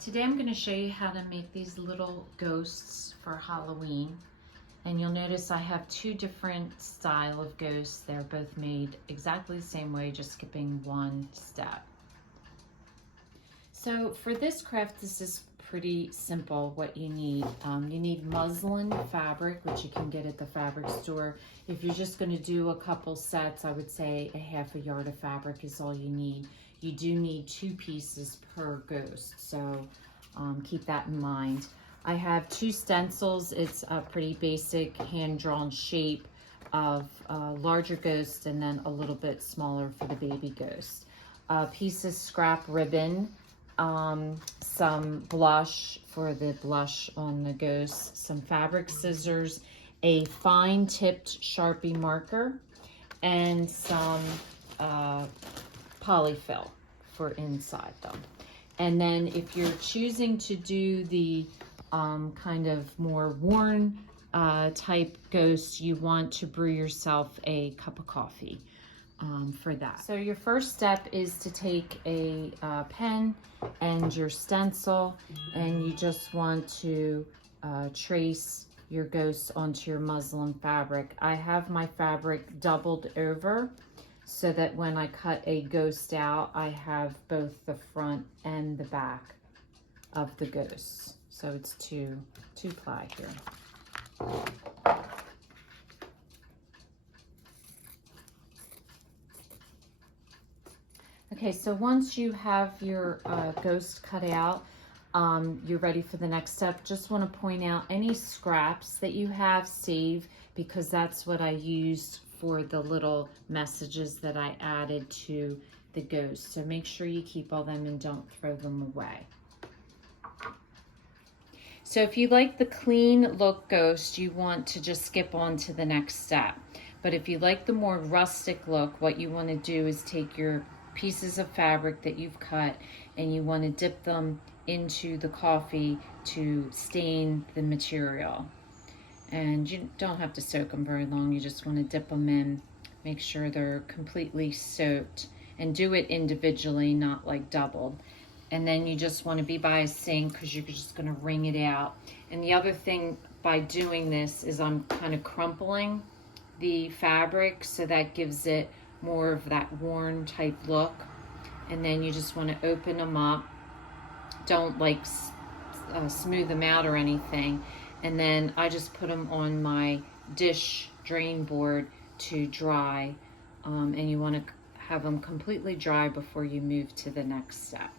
Today I'm going to show you how to make these little ghosts for Halloween. And you'll notice I have two different style of ghosts. They're both made exactly the same way, just skipping one step. So for this craft, this is pretty simple what you need. You need muslin fabric, which you can get at the fabric store. If you're just going to do a couple sets, I would say a half a yard of fabric is all you need. You do need 2 pieces per ghost, so keep that in mind. I have 2 stencils. It's a pretty basic hand-drawn shape of a larger ghost and then a little bit smaller for the baby ghost. A piece of scrap ribbon, some blush for the blush on the ghost, some fabric scissors, a fine tipped Sharpie marker, and some polyfill for inside them. And then if you're choosing to do the kind of more worn type ghost, you want to brew yourself a cup of coffee for that. So your first step is to take a pen and your stencil, and you just want to trace your ghost onto your muslin fabric. I have my fabric doubled over so that when I cut a ghost out, I have both the front and the back of the ghost. So it's two ply here. Okay, so once you have your ghost cut out, you're ready for the next step. Just want to point out any scraps that you have, save, because that's what I used for the little messages that I added to the ghost. So make sure you keep all them and don't throw them away. So if you like the clean look ghost, you want to just skip on to the next step. But if you like the more rustic look, what you want to do is take your pieces of fabric that you've cut and you want to dip them into the coffee to stain the material. And you don't have to soak them very long. You just want to dip them in, make sure they're completely soaked, and do it individually, not like doubled. And then you just want to be by a sink because you're just going to wring it out. And the other thing by doing this is I'm kind of crumpling the fabric, so that gives it more of that worn type look. And then you just want to open them up. Don't like smooth them out or anything. And then I just put them on my dish drain board to dry. And you want to have them completely dry before you move to the next step.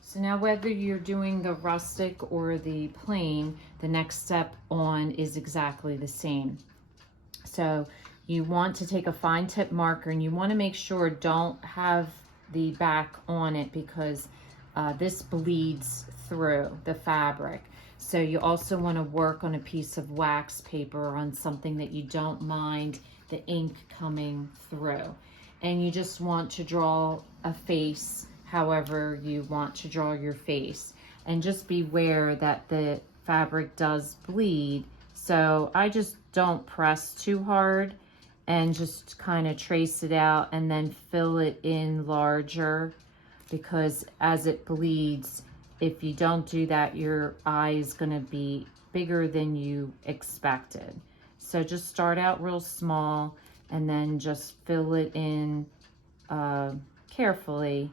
So now whether you're doing the rustic or the plain, the next step on is exactly the same. So you want to take a fine tip marker and you want to make sure don't have the back on it because this bleeds through the fabric. So you also want to work on a piece of wax paper or on something that you don't mind the ink coming through. And you just want to draw a face however you want to draw your face. And just beware that the fabric does bleed. So I just don't press too hard and just kind of trace it out and then fill it in larger, because as it bleeds, if you don't do that, your eye is going to be bigger than you expected. So just start out real small and then just fill it in carefully.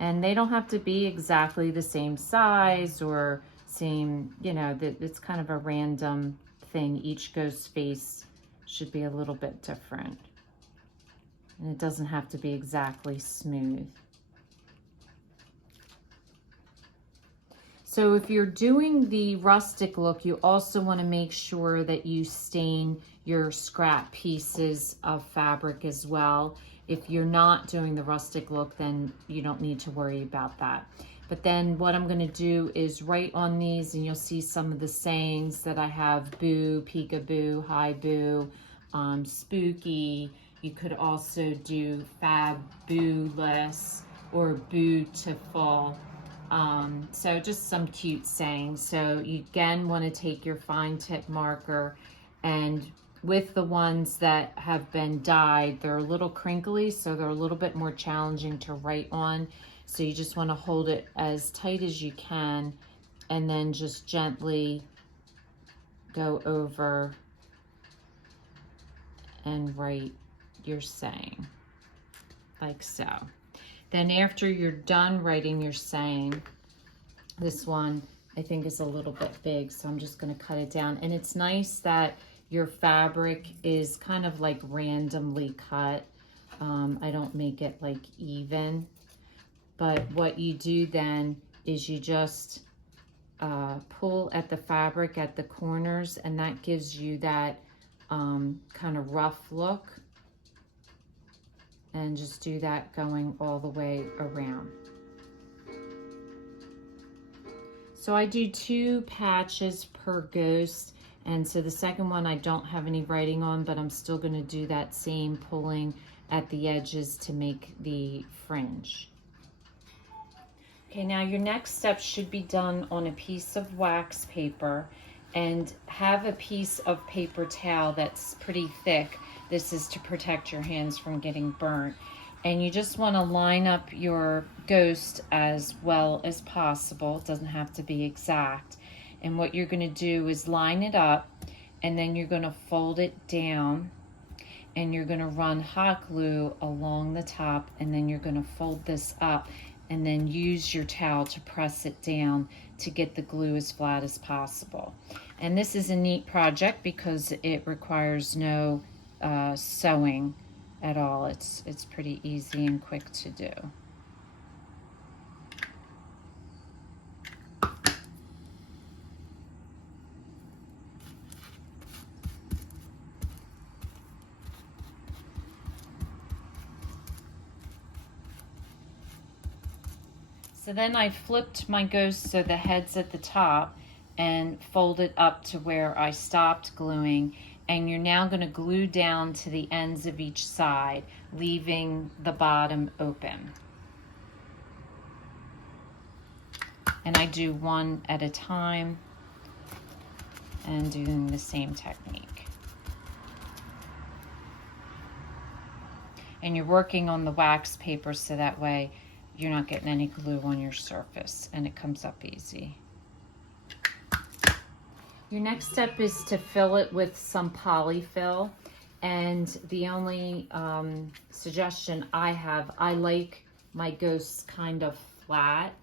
And they don't have to be exactly the same size or same, you know, it's kind of a random thing. Each ghost face should be a little bit different. And it doesn't have to be exactly smooth. So if you're doing the rustic look, you also want to make sure that you stain your scrap pieces of fabric as well. If you're not doing the rustic look, then you don't need to worry about that. But then what I'm going to do is write on these, and you'll see some of the sayings that I have: boo, peekaboo, hi boo, spooky. You could also do fabulous or beautiful. So just some cute sayings. So you again want to take your fine tip marker, and with the ones that have been dyed, they're a little crinkly, so they're a little bit more challenging to write on. So you just want to hold it as tight as you can and then just gently go over and write your saying, like so. Then after you're done writing your saying, this one I think is a little bit big, so I'm just going to cut it down. And it's nice that your fabric is kind of like randomly cut. I don't make it like even, but what you do then is you just pull at the fabric at the corners, and that gives you that kind of rough look. And just do that going all the way around. So I do 2 patches per ghost, and so the second one I don't have any writing on, but I'm still going to do that same pulling at the edges to make the fringe. Okay, now your next step should be done on a piece of wax paper, and have a piece of paper towel that's pretty thick. This is to protect your hands from getting burnt. And you just want to line up your ghost as well as possible. It doesn't have to be exact. And what you're going to do is line it up, and then you're going to fold it down, and you're going to run hot glue along the top, and then you're going to fold this up and then use your towel to press it down to get the glue as flat as possible. And this is a neat project because it requires no sewing at all. It's pretty easy and quick to do. So then I flipped my ghost so the head's at the top and fold it up to where I stopped gluing. And you're now going to glue down to the ends of each side, leaving the bottom open. And I do one at a time and doing the same technique. And you're working on the wax paper so that way you're not getting any glue on your surface and it comes up easy. Your next step is to fill it with some polyfill, and the only suggestion I have, I like my ghosts kind of flat,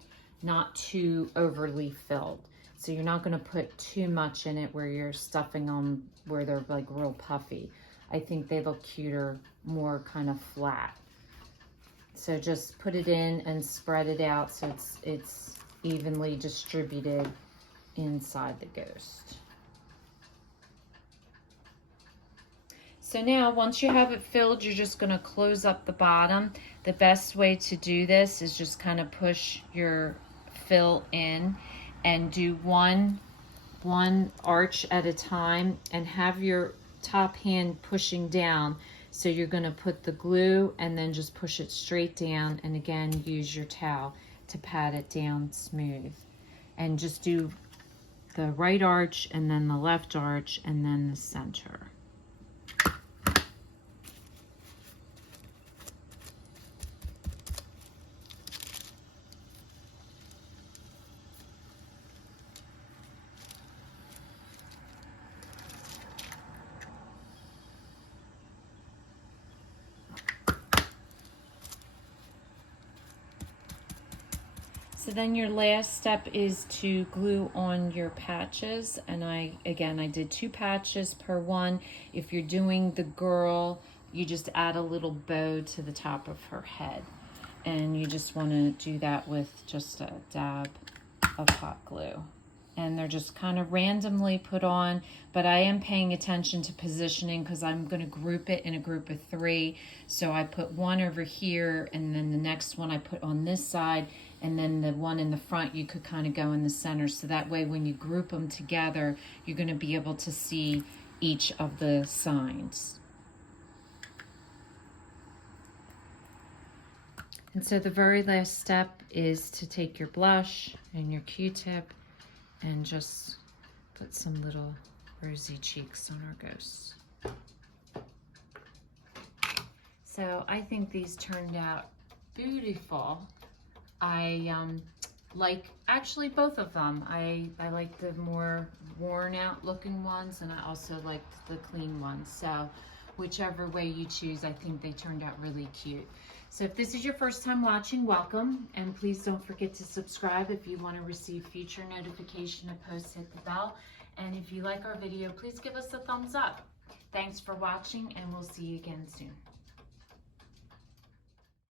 not too overly filled. So you're not going to put too much in it where you're stuffing them where they're like real puffy. I think they look cuter more kind of flat. So just put it in and spread it out so it's evenly distributed inside the ghost. So now once you have it filled, you're just going to close up the bottom. The best way to do this is just kind of push your fill in and do one arch at a time and have your top hand pushing down. So you're going to put the glue and then just push it straight down, and again use your towel to pat it down smooth. And just do the right arch and then the left arch and then the center. So then your last step is to glue on your patches, and I did 2 patches per one. If you're doing the girl, you just add a little bow to the top of her head, and you just want to do that with just a dab of hot glue. And they're just kind of randomly put on, but I am paying attention to positioning because I'm going to group it in a group of 3. So I put one over here, and then the next one I put on this side, and then the one in the front you could kind of go in the center. So that way when you group them together, you're going to be able to see each of the signs. And so the very last step is to take your blush and your Q-tip and just put some little rosy cheeks on our ghosts. So I think these turned out beautiful. I like actually both of them. I like the more worn out looking ones, and I also liked the clean ones. So whichever way you choose, I think they turned out really cute. So if this is your first time watching, welcome, and please don't forget to subscribe if you want to receive future notification of posts. Hit the bell, and if you like our video, please give us a thumbs up. Thanks for watching, and we'll see you again soon.